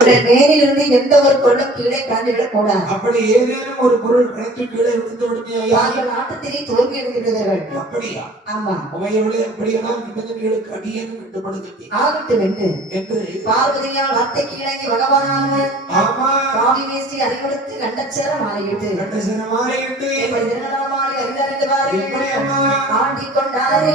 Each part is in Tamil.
மேலிருந்து எந்த ஒரு பொருளும் கீழே கலந்துவிடக் கூடாது. அப்படி ஏதேனும் ஒரு பொருள் கிணற்று கீழே விழுந்து விடுமே ஐயா? தாங்கள் நாட்டுத்திரி தோல்வி எடுக்கின்றவர்கள் அப்படியா? ஆமா. உமையவளே அப்படியெல்லாம் கிட்டத்தட்ட அடியேனும் கட்டுப்படுத்தி ஆகட்டும் என்று. என்று? பார்வதியால் வார்த்தை கீழே பகவானாக ஆமா. காவி வீசி அறிவெடுத்து கண்டச்சரம் ஆகிவிட்டு கண்ட சிரமாலையிட்டு எப்படி திருநலமாலை அறிந்தறிந்து பாருங்கள் எப்படி அம்மா? ஆடிக்கொண்டாரே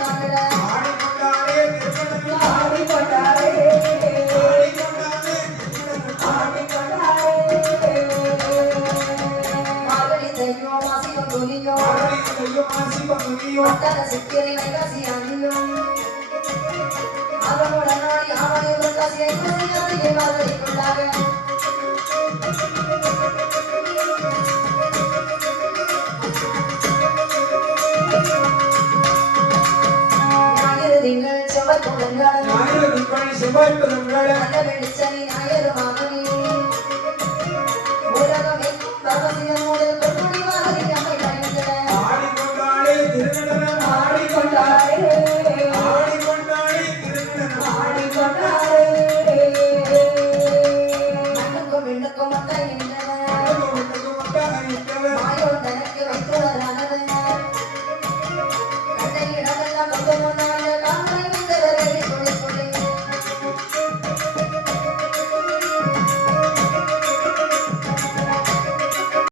துணியோ ஆடிக்கொண்டாரே மாசி பங்குனியோ பட்டர சித்திரை வைகாசி அணியும் அவனுடன் ஆடி ஆவணி பிரகாசி ஐம்பது யாத்திரை மார்கழி கொண்டாக ஞாயிறு திங்கள் செவ்வாய் புதன்கள் ஞாயிறு திங்கள் செவ்வாய் புதன்கள் நல்ல வெளிச்சனி ஞாயிறு மாத i'm ninda kumata ninda na.